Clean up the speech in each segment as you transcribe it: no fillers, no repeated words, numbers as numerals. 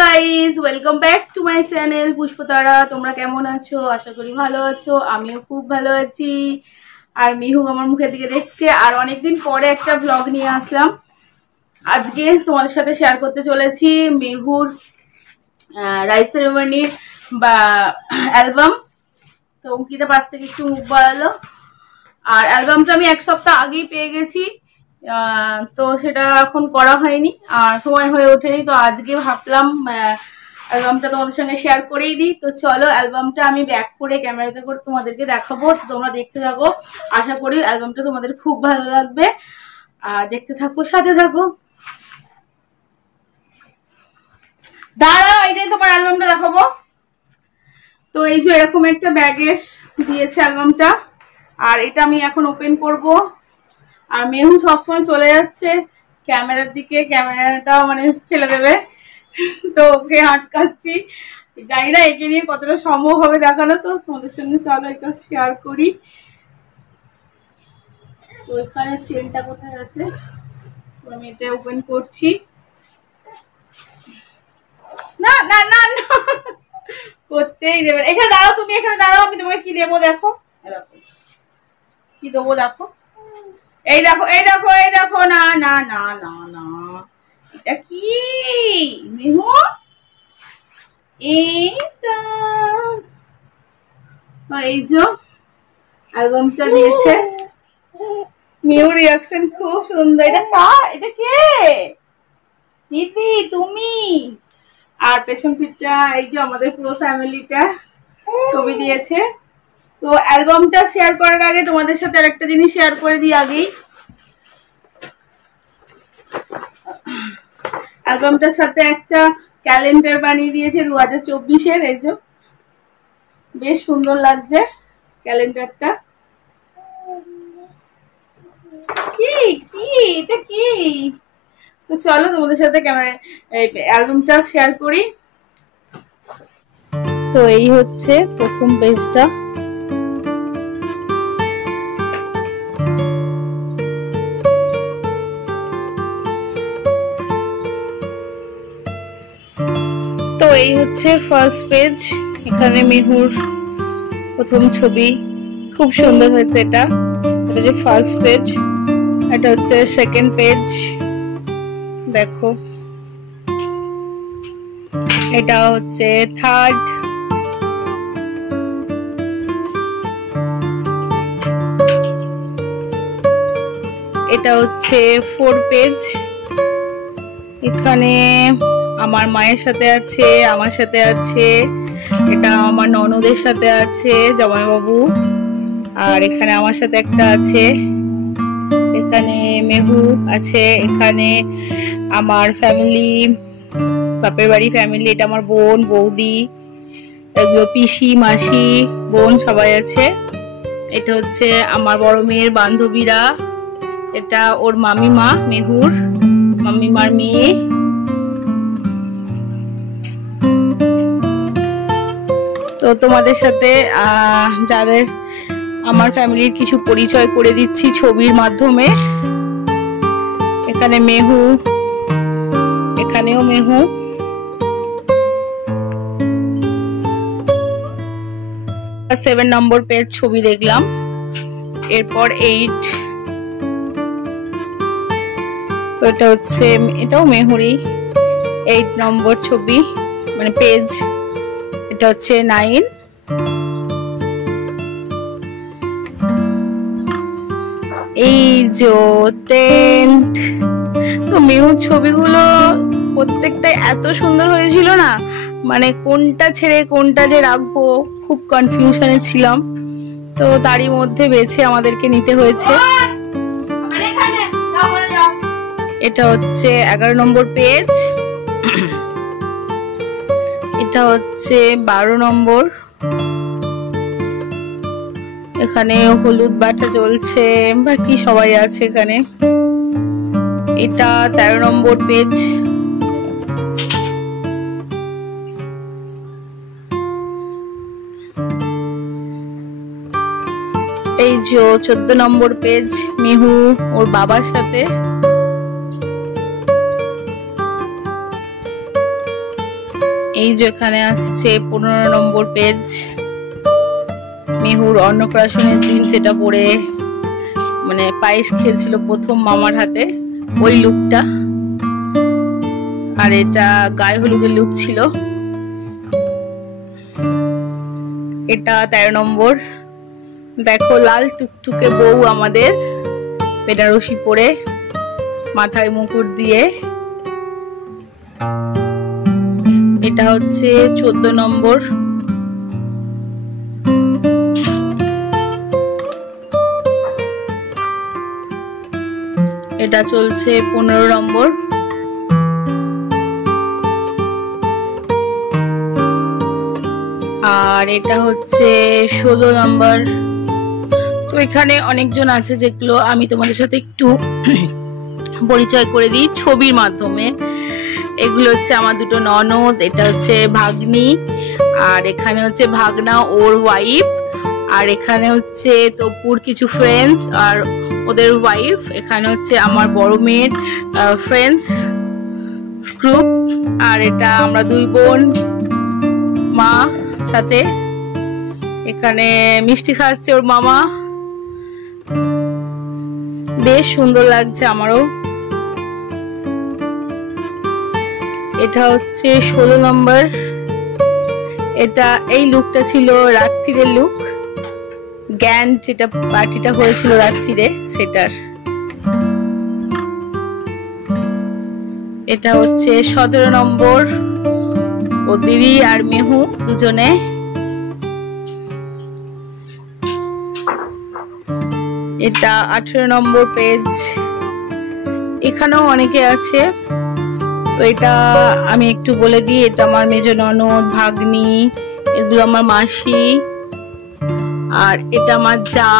Guys, welcome back to my channel Pushpatara. তোমরা কেমন আছো? আশা করি ভালো আছো। আমিও খুব ভালো আছি। আর মিহু আমার মুখের দিকে দেখছে। আর অনেকদিন পরে একটা ব্লগ নিয়ে আসলাম। আজকে তোমাদের সাথে শেয়ার করতে চলেছি মিহুর রাইস সেরেমনির বা অ্যালবাম। তো অঙ্কিতা পাশ থেকে একটু মুখ বাড়ালো। আর অ্যালবামটা আমি এক সপ্তাহ আগেই পেয়ে গেছি, তো সেটা এখন করা হয়নি আর সময় হয়ে ওঠেনি। তো আজকে ভাবলাম অ্যালবামটা তোমাদের সঙ্গে শেয়ার করেই দিই। তো চলো, অ্যালবামটা আমি ব্যাক করে ক্যামেরাতে করে তোমাদেরকে দেখাবো। তোমরা দেখতে থাকো। আশা করি অ্যালবামটা তোমাদের খুব ভালো লাগবে। আর দেখতে থাকো, সাথে থাকো। দাঁড়াও, এই যে তোমার অ্যালবামটা দেখাবো। তো এই যে এরকম একটা ব্যাগে দিয়েছে অ্যালবামটা। আর এটা আমি এখন ওপেন করব। আর মেহু সবসময় চলে যাচ্ছে ক্যামেরার দিকে, ক্যামেরাটা মানে ফেলে দেবে, তো ওকে আটকাচ্ছি। জানি না একে নিয়ে কতটা সম্ভব হবে দেখানো। তো তোমাদের সঙ্গে চলো এটা শেয়ার করি। তো এখানে চেনটা কোথায় আছে, তো আমি এটা ওপেন করছি। না না না না, করতেই দেবে। এখানে দাঁড়াও, তুমি এখানে দাঁড়াও, আমি তোমাকে কি দেবো দেখো। কি দেবো দেখো, এই দেখো এই দেখো এই দেখো। না না না না না, এটা কি মেহু? এই তো এই যে অ্যালবামটা দিয়েছে। মেহুর রিয়াকশন খুব সুন্দর। এটা কে? দিদি তুমি? আর পেছন পিঠটা এই যে আমাদের পুরো ফ্যামিলিটা ছবি দিয়েছে। তো অ্যালবামটা শেয়ার করার আগে তোমাদের সাথে আরেকটা জিনিস শেয়ার করে দিই আগেই। অ্যালবামটার সাথে একটা ক্যালেন্ডার বানিয়ে দিয়েছে 2024-এর। এই যে বেশ সুন্দর লাগছে ক্যালেন্ডারটা। কি কি এটা কি? তো চলো তোমাদের সাথে ক্যামেরা অ্যালবামটা শেয়ার করি। তো এই হচ্ছে প্রথম পেজটা। তো এই হচ্ছে ফার্স্ট পেজ। এখানে মেহুর প্রথম ছবি, খুব সুন্দর হয়েছে। এটা যে ফার্স্ট পেজ, এটা হচ্ছে সেকেন্ড পেজ। দেখো, এটা হচ্ছে থার্ড। এটা হচ্ছে ফোর পেজ। এখানে আমার মায়ের সাথে আছে, আমার সাথে আছে, এটা আমার ননদের সাথে আছে, জামাইবাবু। আর এখানে আমার সাথে একটা আছে, এখানে মেহু আছে, এখানে আমার ফ্যামিলি, বাপের বাড়ি ফ্যামিলি, এটা আমার বোন বৌদি, এগুলো পিসি মাসি বোন সবাই আছে। এটা হচ্ছে আমার বড় মেয়ের বান্ধবীরা, এটা ওর মামিমা, মেহুর মামিমার মেয়ে। তো তোমাদের সাথে যাদের আমার ফ্যামিলির কিছু পরিচয় করে দিচ্ছি ছবির মাধ্যমে। এখানে মেহু, এখানেও মেহু। 7 নম্বর পেজ ছবি দেখলাম। এরপর 8। তো এটা হচ্ছে, এটাও মেহুরি, 8 নম্বর ছবি মানে পেজ। এটা হচ্ছে 9। এই যে 10th। তো মেহুর ছবিগুলো প্রত্যেকটাই এত সুন্দর হয়েছিল না, মানে কোনটা ছেড়ে কোনটা যে রাখবো খুব কনফিউশনে ছিলাম। তো তারই মধ্যে বেছে আমাদেরকে নিতে হয়েছে। এটা হচ্ছে 11 নম্বর পেজ। এটা হচ্ছে 12 নম্বর। এখানে হলুদ বাটা চলছে, বাকি সবাই আছে এখানে। এটা 13 নম্বর পেজ। এই যে 14 নম্বর পেজ, মেহু ওর বাবার সাথে। এই যে এখানে আসছে 15 নম্বর পেজ, মেহুর অন্নপ্রাশনের দিন যেটা পরে মানে পায়েস খেয়েছিল প্রথম মামার হাতে, ওই লুকটা। আর এটা গায়ে হলুদের লুক ছিল। এটা 13 নম্বর। দেখো লাল টুকটুকে বউ আমাদের, বেনারসি পরে, মাথায় মুকুট দিয়ে। এটা হচ্ছে 14 নম্বর। এটা চলছে 15 নম্বর। আর এটা হচ্ছে 16 নম্বর। তো এখানে অনেকজন আছে যেগুলো আমি তোমাদের সাথে একটু পরিচয় করে দিই ছবির মাধ্যমে। এগুলো হচ্ছে আমার দুটো ননদ, এটা হচ্ছে ভাগ্নি, আর এখানে হচ্ছে ভাগনা ওর ওয়াইফ, আর এখানে হচ্ছে তপুর কিছু ফ্রেন্ডস আর ওদের ওয়াইফ, এখানে হচ্ছে আমার বড় মেয়ের ফ্রেন্ডস গ্রুপ, আর এটা আমরা দুই বোন মা সাথে। এখানে মিষ্টি খাচ্ছে ওর মামা, বেশ সুন্দর লাগছে আমারও। এটা হচ্ছে 16 নম্বর। এটা এই লুকটা ছিল রাত্রিরের লুক, জ্ঞান যেটা পার্টিটা হয়েছিল রাত্রিরে সেটার। এটা হচ্ছে 17 নম্বর, ও দিদি আর মেহু দুজনে। এটা 18 নম্বর পেজ। এখানেও অনেকে আছে, তো এটা আমি একটু বলে দিই। এটা আমার মেজ ননদ, ভাগ্নি, এগুলো আমার মাসি, আর এটা আমার যা,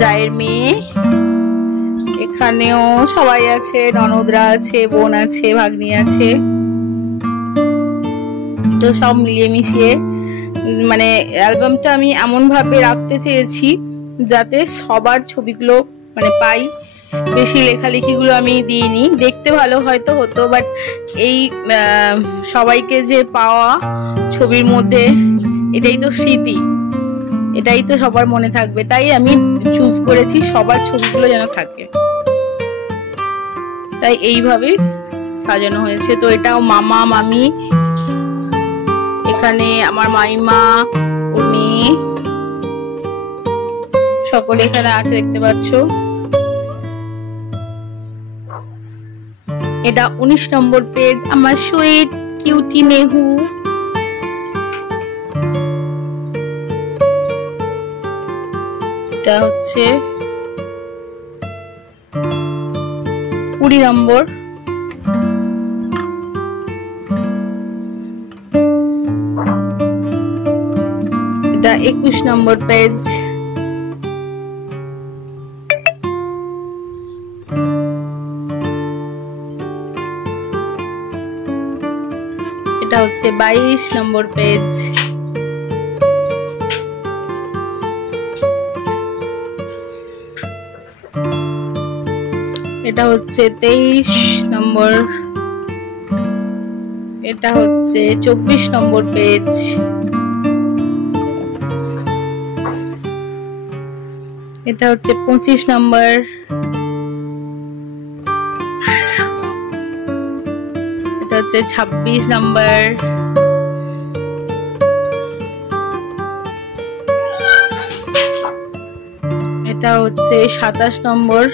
জায়ের মেয়ে। এখানেও সবাই আছে, ননদরা আছে, বোন আছে, ভাগ্নি আছে। তো সব মিলিয়ে মিশিয়ে মানে অ্যালবামটা আমি এমন ভাবে রাখতে চেয়েছি যাতে সবার ছবিগুলো মানে পাই। বেশি লেখালেখিগুলো আমি দিইনি, দেখতে ভালো হয়তো হতো, বাট এই সবাইকে যে পাওয়া ছবির মধ্যে, এটাই তো স্মৃতি, এটাই তো সবার মনে থাকবে, তাই আমি চুজ করেছি সবার ছবিগুলো যেন থাকে, তাই এইভাবে সাজানো হয়েছে। তো এটাও মামা মামি, এখানে আমার মাইমা, ওর মেয়ে, সকলে এখানে আছে দেখতে পাচ্ছ। এটা 19 নম্বর পেজ, আমার সুইট কিউটি মেহু। এটা হচ্ছে 20 নম্বর। এটা 21 নম্বর পেজ। এটা হচ্ছে 22 নম্বর পেজ। এটা হচ্ছে 23 নম্বর। এটা হচ্ছে 24 নম্বর পেজ। এটা হচ্ছে 25 নম্বর। এটা হচ্ছে 26 নম্বর। এটা হচ্ছে 27 নম্বর।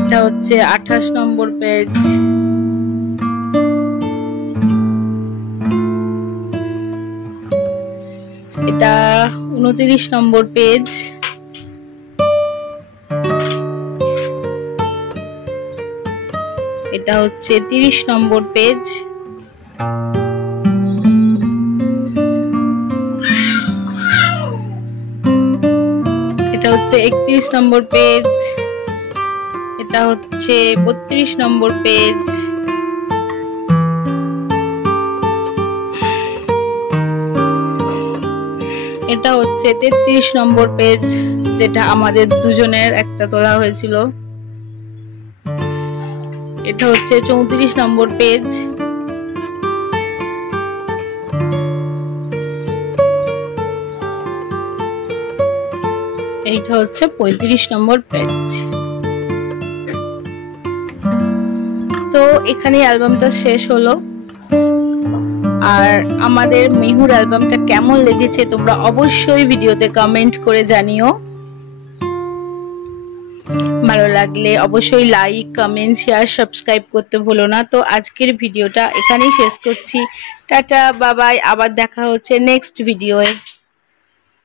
এটা হচ্ছে 28 নম্বর পেজ। এটা 29 নম্বর পেজ। এটা হচ্ছে 30 নম্বর পেজ। এটা হচ্ছে 31 নম্বর পেজ। এটা হচ্ছে 32 নম্বর পেজ। এটা হচ্ছে 33 নম্বর পেজ, যেটা আমাদের দুজনের একটা তোলা হয়েছিল। এটা হচ্ছে 34 নম্বর পেজ। এইটা হচ্ছে 35 নম্বর পেজ। তো এখানে অ্যালবামটা শেষ হলো। আর আমাদের মিহুর অ্যালবামটা কেমন লেগেছে তোমরা অবশ্যই ভিডিওতে কমেন্ট করে জানিও। ভালো লাগলে অবশ্যই লাইক, কমেন্ট, শেয়ার, সাবস্ক্রাইব করতে ভুলো না। তো আজকের ভিডিওটা এখানেই শেষ করছি। টাটা, বাই বাই, আবার দেখা হচ্ছে নেক্সট ভিডিওয়ে।